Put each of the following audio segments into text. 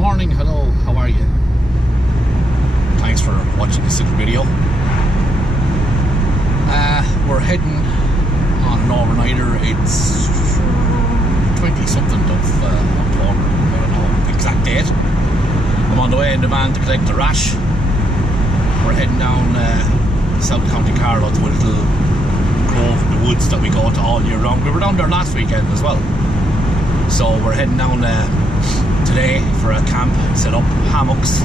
morning, hello, how are you? Thanks for watching this little video. We're heading on an overnighter. It's 20 something of October, I don't know the exact date. I'm on the way in the van to collect the rash. We're heading down South County Carlow to a little grove in the woods that we go to all year round. We were down there last weekend as well. So we're heading down today for a camp, set up hammocks,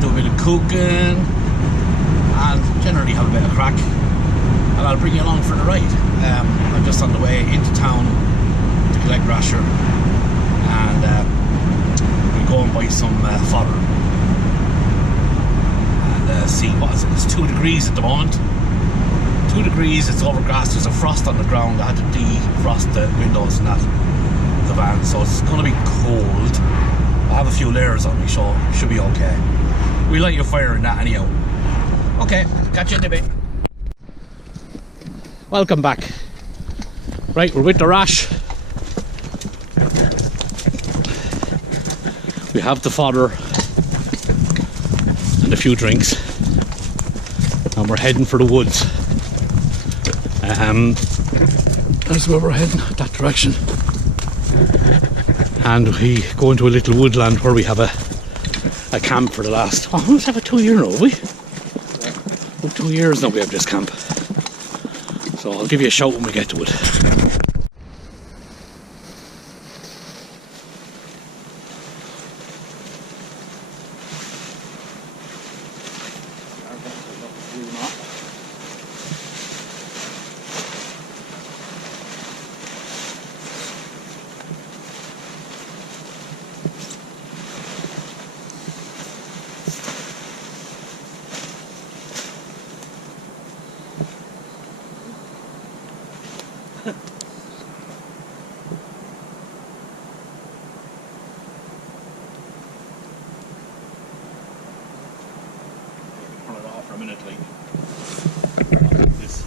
do a bit of cooking and generally have a bit of crack, and I'll bring you along for the ride. I'm just on the way into town to collect rasher, and we'll go and buy some fodder and see what is it. It's 2 degrees at the moment. 2 degrees, it's overcast, there's a frost on the ground. I had to defrost the windows and that the van, so it's going to be cold. I have a few layers on me, so it should be okay. We light your fire in that anyhow. Okay, catch you in a bit. Welcome back. Right, we're with the rash. We have the fodder and a few drinks, and we're heading for the woods. That's where we're heading, that direction. And we go into a little woodland where we have a camp for the last, we must have a 2 year now, have we? About 2 years now we have this camp. So I'll give you a shout when we get to it. Turn it off for a minute, like this.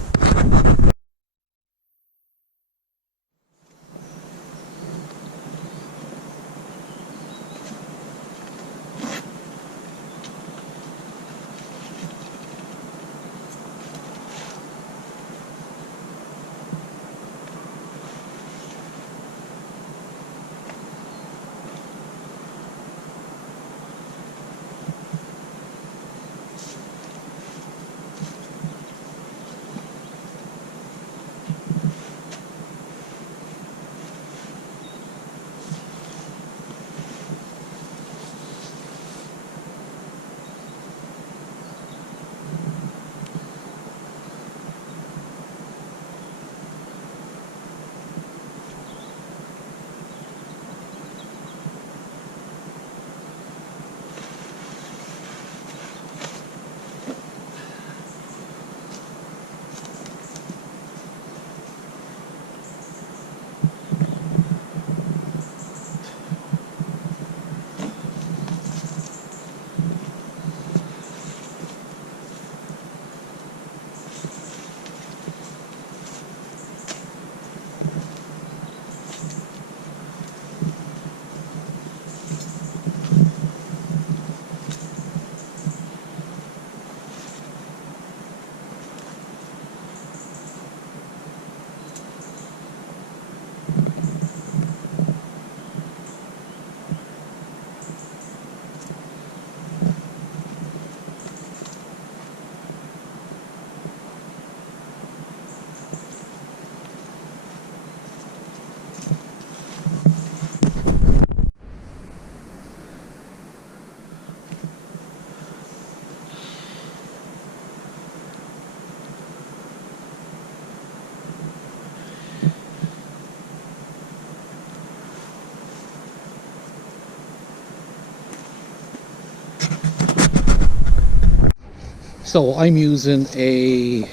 So I'm using a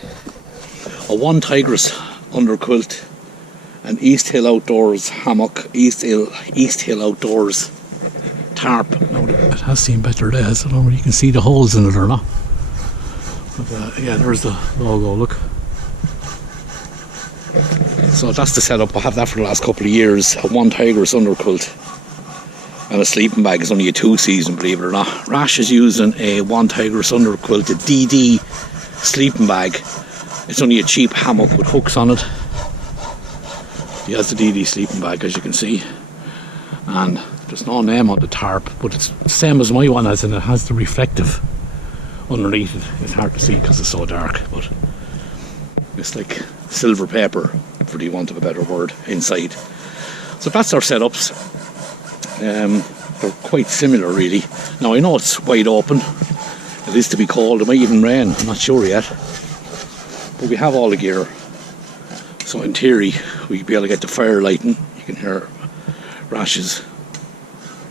one Tigris underquilt, an East Hill Outdoors hammock, East Hill Outdoors tarp. Now it has seen better days. I don't know if you can see the holes in it or not. But yeah, there's the logo, look. So that's the setup. I have that for the last couple of years, a one Tigris underquilt. And a sleeping bag is only a 2-season, believe it or not. Rash is using a One Tigress under quilted DD sleeping bag. It's only a cheap hammock with hooks on it. He has the DD sleeping bag, as you can see. And there's no name on the tarp, but it's the same as my one, as in it has the reflective underneath it. It's hard to see because it's so dark, but it's like silver paper, for the want of a better word, inside. So that's our setups. They're quite similar, really. Now I know it's wide open. It is to be cold. It might even rain. I'm not sure yet. But we have all the gear. So in theory, we'll be able to get the fire lighting. You can hear Rashes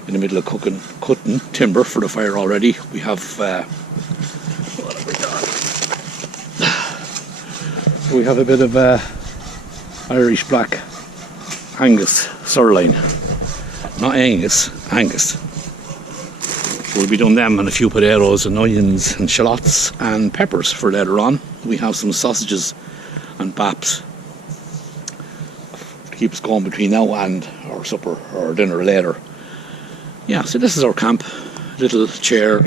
in the middle of cutting timber for the fire already. We have what have we got? We have a bit of Irish black Angus sirloin. Not Angus, Angus. We'll be doing them and a few potatoes and onions and shallots and peppers for later on. We have some sausages and baps to keep us going between now and our supper or dinner later. Yeah, so this is our camp. Little chair.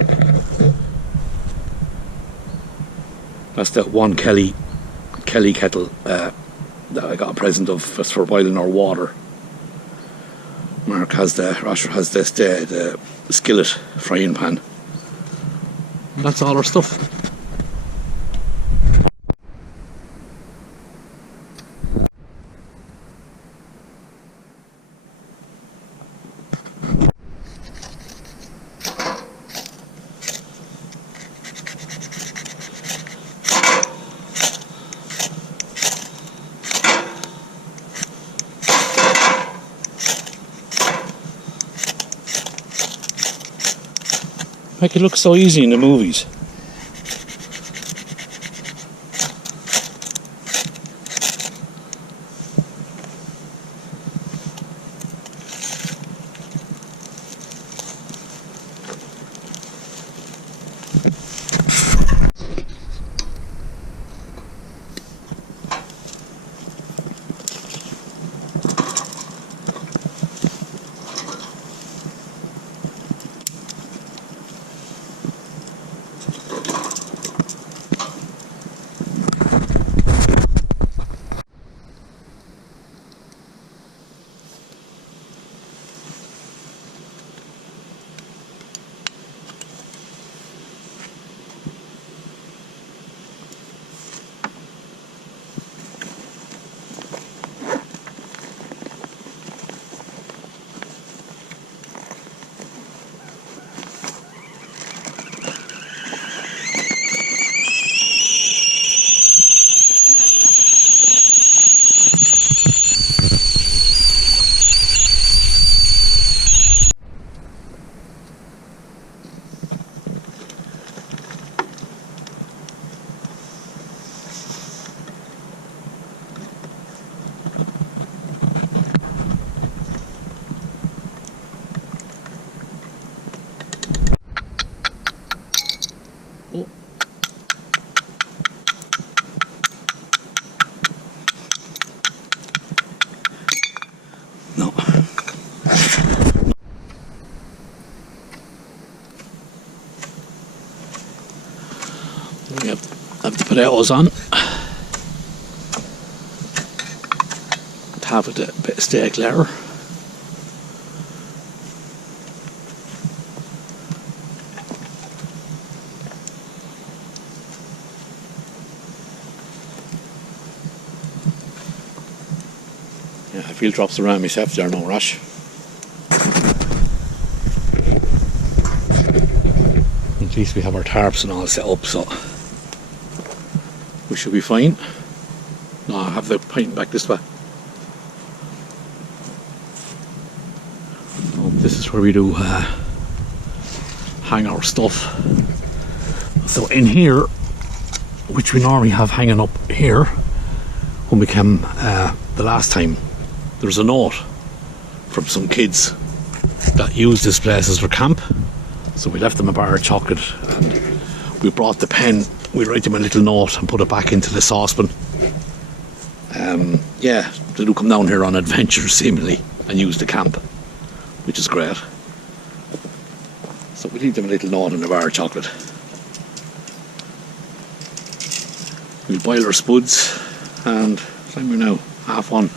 That's that one Kelly kettle that I got a present of just for boiling our water. Rasher has this, the skillet frying pan. And that's all our stuff. Like it looks so easy in the movies. No. We have the potatoes on. Half of the bit of steak later. Yeah, I feel drops around myself there, no rush. At least we have our tarps and all set up, so we should be fine. No, I have the pint back this way. This is where we do hang our stuff. So in here, which we normally have hanging up here, when we came the last time, there's a note from some kids that use this place as their camp. So we left them a bar of chocolate and we brought the pen. We write them a little note and put it back into the saucepan. Yeah, they do come down here on adventures seemingly and use the camp, which is great. So we leave them a little note in a bar of chocolate. We'll boil our spuds, and time we're now 1:30.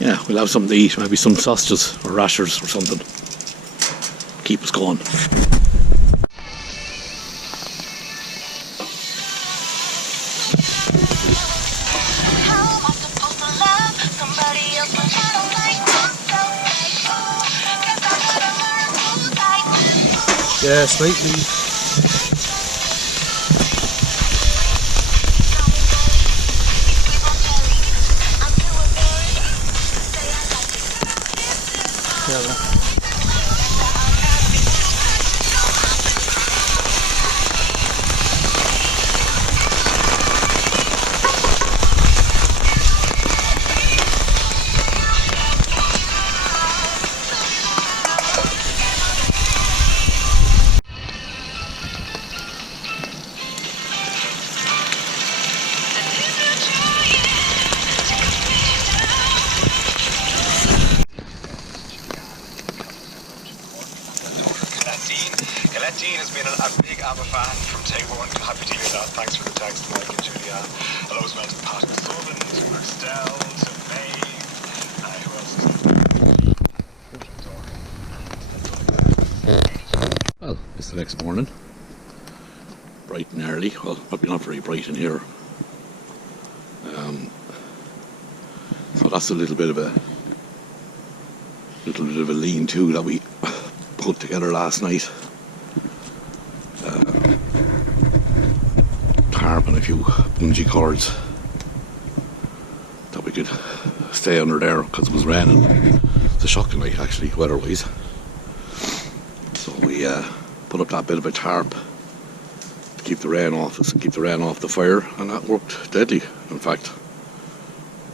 Yeah, we'll have something to eat, maybe some sausages or rashers or something. Keep us going. Yeah, slightly. Dean has been a big ABBA fan from day one. Happy to hear that. Thanks for the text, Mike and Julianne. Hello as well to Pat Sullivan, to Christelle, to May. Who else? Well, it's the next morning. Bright and early. Well, probably not very bright in here. So that's a little bit of a lean-to that we put together last night. Tarp and a few bungee cords that we could stay under there because it was raining. It's a shocking night actually, weather-wise. So we put up that bit of a tarp to keep the rain off us and keep the rain off the fire, and that worked deadly. In fact,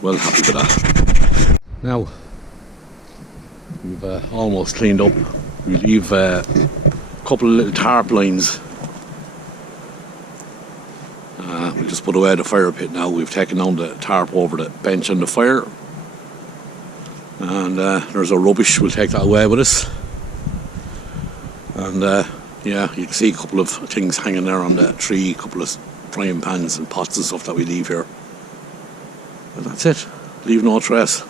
well happy with that. Now we've almost cleaned up. We leave a couple of little tarp lines. We just put away the fire pit now. We've taken down the tarp over the bench on the fire, and there's our rubbish. We'll take that away with us. And yeah, you can see a couple of things hanging there on the tree, a couple of frying pans and pots and stuff that we leave here. And that's it. Leave no trace.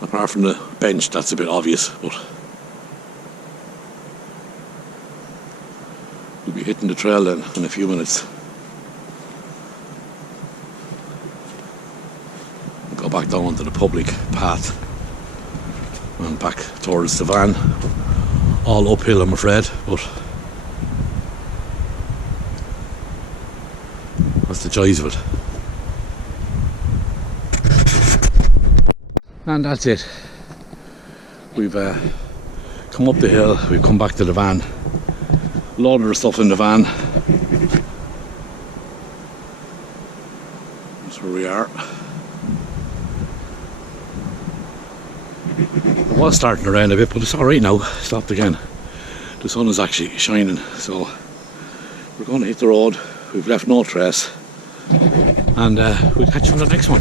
Apart from the bench, that's a bit obvious, but we'll be hitting the trail then in a few minutes. Go back down onto the public path and back towards the van. All uphill, I'm afraid, but that's the joys of it. And that's it. We've come up the hill, we've come back to the van, loaded our stuff in the van. That's where we are. It was starting to rain a bit, but it's alright now. Stopped again. The sun is actually shining, so we're going to hit the road. We've left no trace, and we'll catch you on the next one.